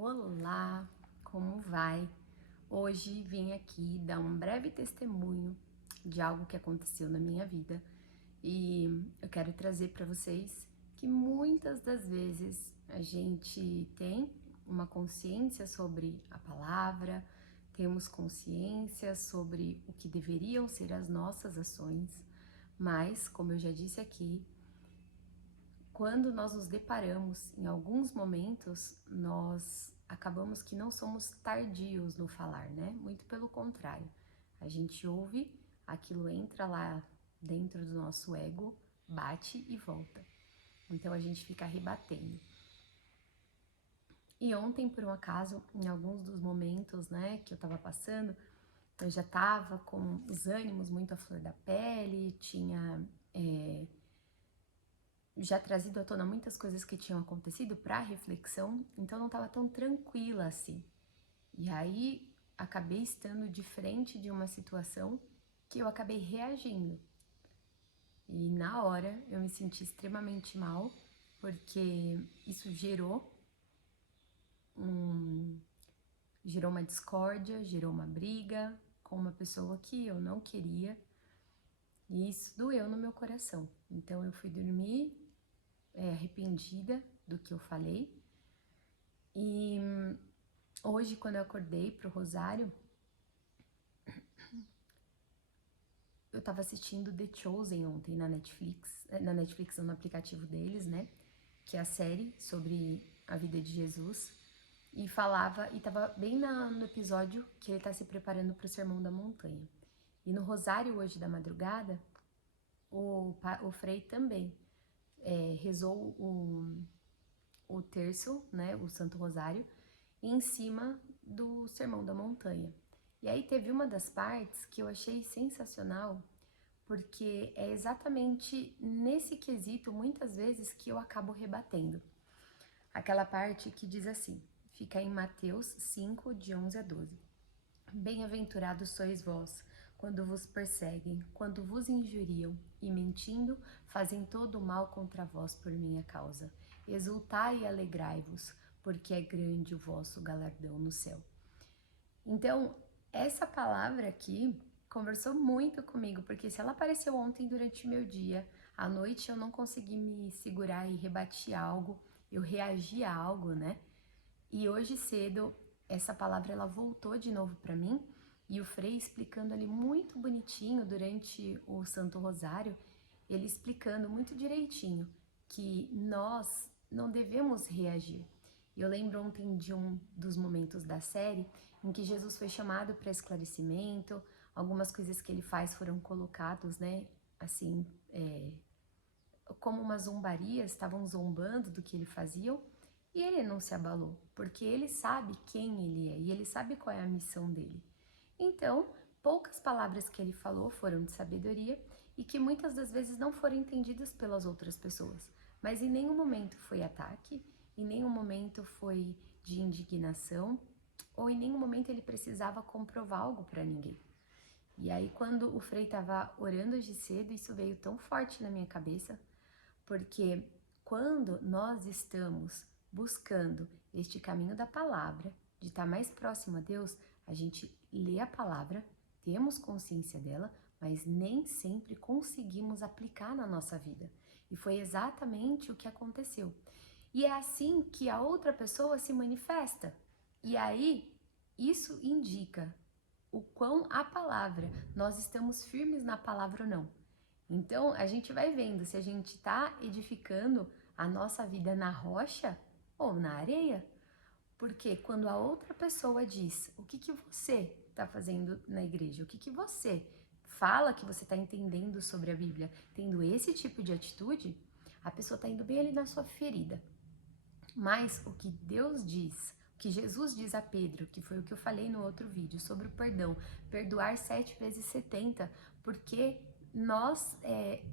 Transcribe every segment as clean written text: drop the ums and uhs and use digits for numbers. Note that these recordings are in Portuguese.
Olá, como vai? Hoje vim aqui dar um breve testemunho de algo que aconteceu na minha vida e eu quero trazer para vocês que muitas das vezes a gente tem uma consciência sobre a palavra, temos consciência sobre o que deveriam ser as nossas ações, mas, como eu já disse aqui, quando nós nos deparamos, em alguns momentos, nós acabamos que não somos tardios no falar, né? Muito pelo contrário. A gente ouve, aquilo entra lá dentro do nosso ego, bate e volta. Então a gente fica rebatendo. E ontem, por um acaso, em alguns dos momentos, né, que eu tava passando, eu já tava com os ânimos muito à flor da pele, tinha já trazido à tona muitas coisas que tinham acontecido para reflexão, então não estava tão tranquila assim. E aí acabei estando de frente de uma situação que eu acabei reagindo. E na hora eu me senti extremamente mal, porque isso gerou uma discórdia, gerou uma briga com uma pessoa que eu não queria, e isso doeu no meu coração. Então eu fui dormir arrependida do que eu falei. E hoje, quando eu acordei pro Rosário, eu tava assistindo The Chosen ontem na Netflix no aplicativo deles, né? Que é a série sobre a vida de Jesus. E tava bem no episódio que ele tá se preparando pro Sermão da Montanha. E no Rosário hoje da madrugada, o Frei também rezou o terço, né? O Santo Rosário, em cima do Sermão da Montanha. E aí teve uma das partes que eu achei sensacional, porque é exatamente nesse quesito, muitas vezes, que eu acabo rebatendo. Aquela parte que diz assim, fica em Mateus 5, de 11 a 12. Bem-aventurados sois vós, quando vos perseguem, quando vos injuriam, e mentindo, fazem todo o mal contra vós por minha causa. Exultai e alegrai-vos, porque é grande o vosso galardão no céu. Então, essa palavra aqui conversou muito comigo, porque se ela apareceu ontem durante o meu dia, à noite eu não consegui me segurar e rebati algo, eu reagi a algo, né? E hoje cedo, essa palavra ela voltou de novo para mim, e o Frei explicando ali muito bonitinho durante o Santo Rosário, ele explicando muito direitinho que nós não devemos reagir. Eu lembro ontem de um dos momentos da série em que Jesus foi chamado para esclarecimento, algumas coisas que ele faz foram colocados, né, assim, como uma zombaria, estavam zombando do que ele fazia, e ele não se abalou, porque ele sabe quem ele é e ele sabe qual é a missão dele. Então, poucas palavras que ele falou foram de sabedoria e que muitas das vezes não foram entendidas pelas outras pessoas, mas em nenhum momento foi ataque, em nenhum momento foi de indignação, ou em nenhum momento ele precisava comprovar algo para ninguém. E aí, quando o Frei estava orando hoje cedo, isso veio tão forte na minha cabeça, porque quando nós estamos buscando este caminho da palavra, de estar mais próximo a Deus, a gente lê a palavra, temos consciência dela, mas nem sempre conseguimos aplicar na nossa vida. E foi exatamente o que aconteceu. E é assim que a outra pessoa se manifesta. E aí, isso indica o quão a palavra, nós estamos firmes na palavra ou não. Então, a gente vai vendo se a gente está edificando a nossa vida na rocha ou na areia. Porque quando a outra pessoa diz o que você está fazendo na igreja, o que você fala que você está entendendo sobre a Bíblia, tendo esse tipo de atitude, a pessoa está indo bem ali na sua ferida. Mas o que Deus diz, o que Jesus diz a Pedro, que foi o que eu falei no outro vídeo sobre o perdão, perdoar 7 vezes 70, porque nós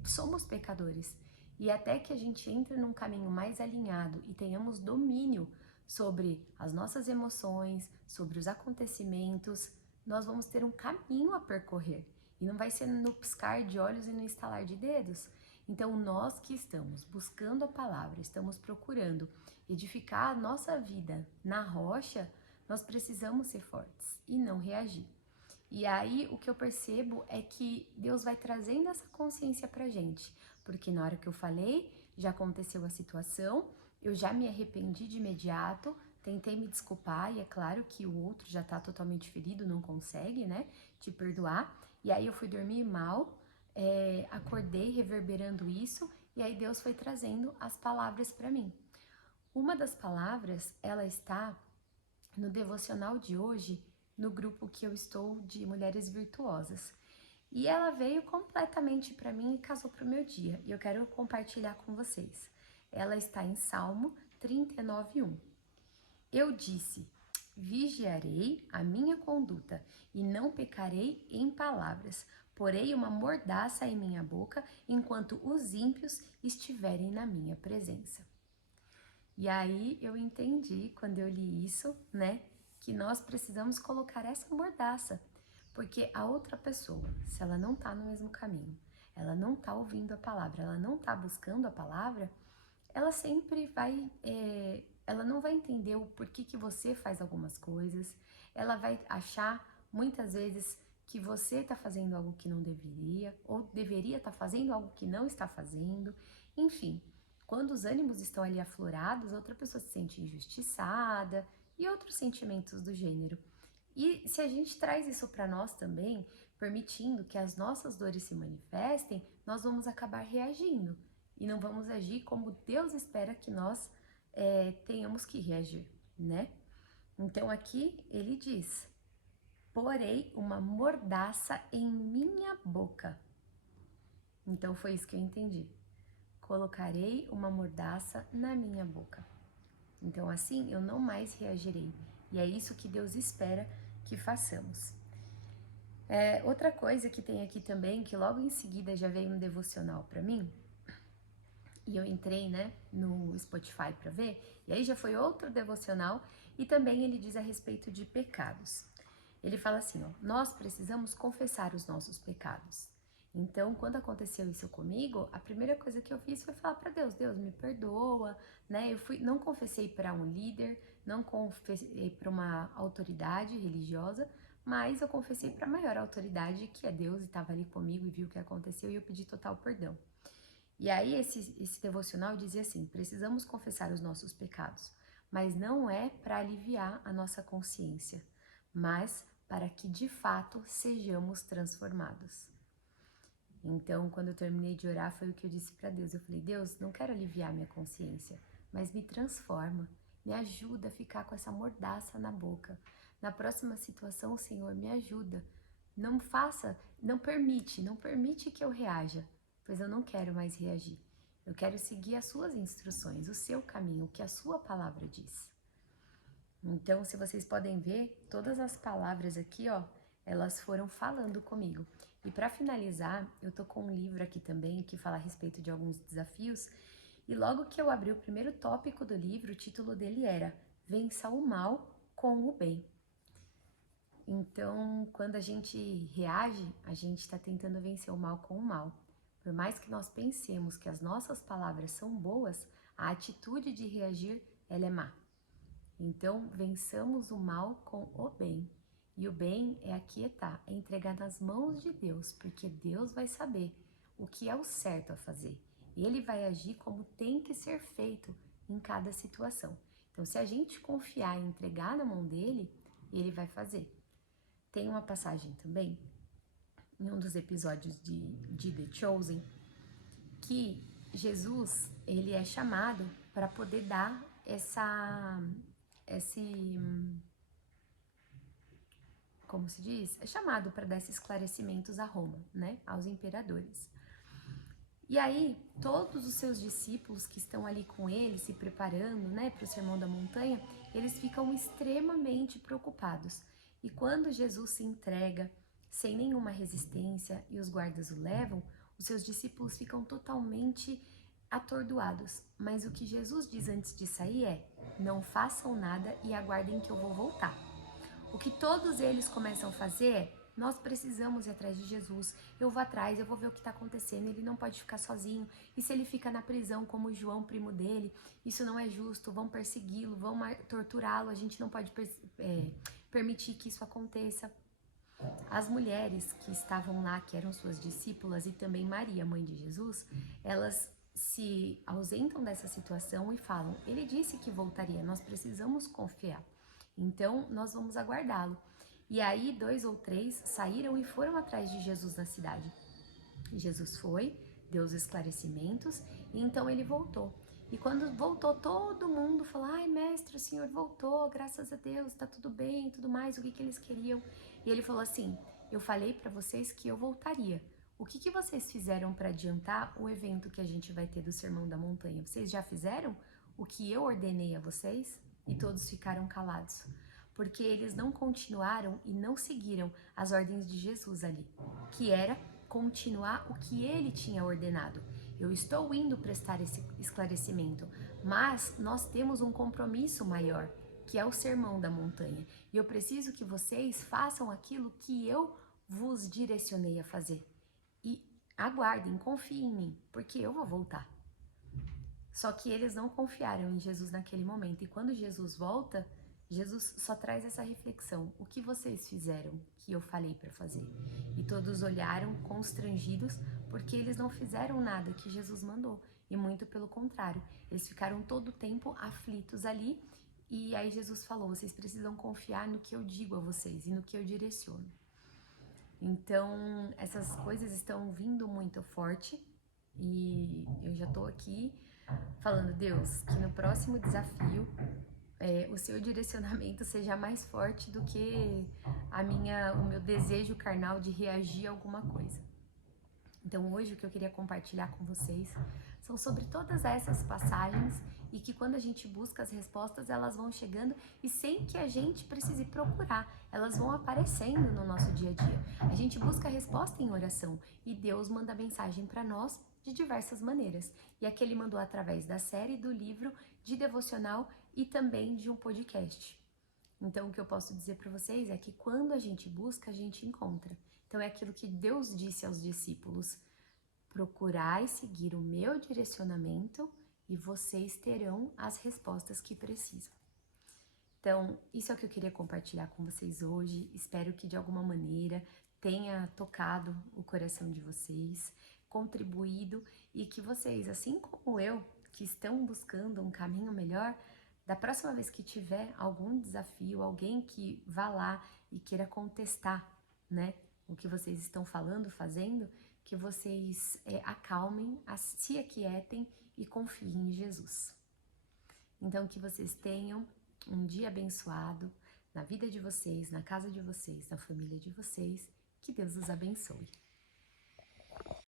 somos pecadores. E até que a gente entre num caminho mais alinhado e tenhamos domínio sobre as nossas emoções, sobre os acontecimentos, nós vamos ter um caminho a percorrer. E não vai ser no piscar de olhos e no estalar de dedos. Então, nós que estamos buscando a palavra, estamos procurando edificar a nossa vida na rocha, nós precisamos ser fortes e não reagir. E aí, o que eu percebo é que Deus vai trazendo essa consciência pra gente, porque na hora que eu falei, já aconteceu a situação, eu já me arrependi de imediato, tentei me desculpar, e é claro que o outro já tá totalmente ferido, não consegue, né, te perdoar. E aí eu fui dormir mal, acordei reverberando isso, e aí Deus foi trazendo as palavras para mim. Uma das palavras, ela está no devocional de hoje, no grupo que eu estou de Mulheres Virtuosas. E ela veio completamente para mim e casou para o meu dia. E eu quero compartilhar com vocês. Ela está em Salmo 39:1. Eu disse: vigiarei a minha conduta e não pecarei em palavras. Porei uma mordaça em minha boca enquanto os ímpios estiverem na minha presença. E aí eu entendi, quando eu li isso, né, que nós precisamos colocar essa mordaça, porque a outra pessoa, se ela não tá no mesmo caminho, ela não tá ouvindo a palavra, ela não tá buscando a palavra, ela sempre vai, ela não vai entender o porquê que você faz algumas coisas, ela vai achar muitas vezes que você tá fazendo algo que não deveria, ou deveria estar fazendo algo que não está fazendo, enfim. Quando os ânimos estão ali aflorados, outra pessoa se sente injustiçada e outros sentimentos do gênero. E se a gente traz isso para nós também, permitindo que as nossas dores se manifestem, nós vamos acabar reagindo e não vamos agir como Deus espera que nós tenhamos que reagir, né? Então aqui ele diz: porei uma mordaça em minha boca. Então foi isso que eu entendi. Colocarei uma mordaça na minha boca. Então assim eu não mais reagirei. E é isso que Deus espera que façamos. Outra coisa que tem aqui também, que logo em seguida já veio um devocional para mim, e eu entrei, né, no Spotify para ver, e aí já foi outro devocional, e também ele diz a respeito de pecados. Ele fala assim, ó: nós precisamos confessar os nossos pecados. Então, quando aconteceu isso comigo, a primeira coisa que eu fiz foi falar para Deus: Deus, me perdoa, né? Não confessei para um líder, não confessei para uma autoridade religiosa, mas eu confessei para a maior autoridade, que é Deus, e estava ali comigo e viu o que aconteceu, e eu pedi total perdão. E aí esse devocional dizia assim: precisamos confessar os nossos pecados, mas não é para aliviar a nossa consciência, mas para que de fato sejamos transformados. Então, quando eu terminei de orar, foi o que eu disse para Deus. Eu falei: Deus, não quero aliviar minha consciência, mas me transforma, me ajuda a ficar com essa mordaça na boca. Na próxima situação, Senhor, me ajuda. Não permite que eu reaja, pois eu não quero mais reagir. Eu quero seguir as suas instruções, o seu caminho, o que a sua palavra diz. Então, se vocês podem ver, todas as palavras aqui, ó, elas foram falando comigo. E para finalizar, eu tô com um livro aqui também que fala a respeito de alguns desafios. E logo que eu abri o primeiro tópico do livro, o título dele era Vença o Mal com o Bem. Então, quando a gente reage, a gente está tentando vencer o mal com o mal. Por mais que nós pensemos que as nossas palavras são boas, a atitude de reagir, ela é má. Então, vençamos o mal com o bem. E o bem é aquietar, é entregar nas mãos de Deus, porque Deus vai saber o que é o certo a fazer. E Ele vai agir como tem que ser feito em cada situação. Então, se a gente confiar e entregar na mão dele, Ele vai fazer. Tem uma passagem também, em um dos episódios de The Chosen, que Jesus, ele é chamado para poder dar como se diz? É chamado para dar esses esclarecimentos a Roma, né? Aos imperadores. E aí, todos os seus discípulos que estão ali com ele, se preparando, né, para o Sermão da Montanha, eles ficam extremamente preocupados. E quando Jesus se entrega sem nenhuma resistência e os guardas o levam, os seus discípulos ficam totalmente atordoados. Mas o que Jesus diz antes de sair é: não façam nada e aguardem que eu vou voltar. O que todos eles começam a fazer é: nós precisamos ir atrás de Jesus, eu vou atrás, eu vou ver o que está acontecendo, ele não pode ficar sozinho, e se ele fica na prisão como João, primo dele, isso não é justo, vão persegui-lo, vão torturá-lo, a gente não pode permitir que isso aconteça. As mulheres que estavam lá, que eram suas discípulas, e também Maria, mãe de Jesus, elas se ausentam dessa situação e falam, ele disse que voltaria, nós precisamos confiar, então nós vamos aguardá-lo. E aí 2 ou 3 saíram e foram atrás de Jesus na cidade. E Jesus foi, deu os esclarecimentos, e então ele voltou. E quando voltou, todo mundo falou, ai mestre, o senhor voltou, graças a Deus, tá tudo bem, tudo mais, o que eles queriam. E ele falou assim, eu falei para vocês que eu voltaria. O que vocês fizeram para adiantar o evento que a gente vai ter do Sermão da Montanha? Vocês já fizeram o que eu ordenei a vocês? E todos ficaram calados, porque eles não continuaram e não seguiram as ordens de Jesus ali, que era continuar o que ele tinha ordenado. Eu estou indo prestar esse esclarecimento, mas nós temos um compromisso maior, que é o Sermão da Montanha. E eu preciso que vocês façam aquilo que eu vos direcionei a fazer. E aguardem, confiem em mim, porque eu vou voltar. Só que eles não confiaram em Jesus naquele momento. E quando Jesus volta, Jesus só traz essa reflexão. O que vocês fizeram que eu falei para fazer? E todos olharam constrangidos porque eles não fizeram nada que Jesus mandou. E muito pelo contrário, eles ficaram todo o tempo aflitos ali. E aí Jesus falou, vocês precisam confiar no que eu digo a vocês e no que eu direciono. Então, essas coisas estão vindo muito forte. E eu já tô aqui falando, Deus, que no próximo desafio o seu direcionamento seja mais forte do que o meu desejo carnal de reagir a alguma coisa. Então hoje o que eu queria compartilhar com vocês são sobre todas essas passagens e que quando a gente busca as respostas, elas vão chegando e sem que a gente precise procurar, elas vão aparecendo no nosso dia a dia. A gente busca a resposta em oração e Deus manda mensagem para nós de diversas maneiras. E aqui ele mandou através da série, do livro, de devocional e também de um podcast. Então o que eu posso dizer para vocês é que quando a gente busca, a gente encontra. Então é aquilo que Deus disse aos discípulos, procurai seguir o meu direcionamento e vocês terão as respostas que precisam. Então, isso é o que eu queria compartilhar com vocês hoje. Espero que de alguma maneira tenha tocado o coração de vocês, contribuído e que vocês, assim como eu, que estão buscando um caminho melhor, da próxima vez que tiver algum desafio, alguém que vá lá e queira contestar, né, o que vocês estão falando, fazendo, que vocês acalmem, se aquietem e confiem em Jesus. Então, que vocês tenham um dia abençoado na vida de vocês, na casa de vocês, na família de vocês. Que Deus os abençoe.